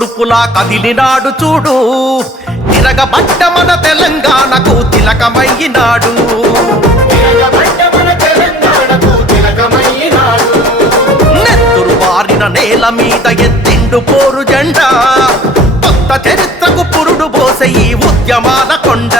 ఒడుపులా కదిలినాడు చూడు, తిరగబడ్డ మన తెలంగాణకు తిలకమయ్యినాడు. నెత్తురు వారిన నేల మీద ఎత్తిండు పోరు జెండా, కొత్త చరిత్రకు పురుడు పోసే ఈ ఉద్యమాల కొండ.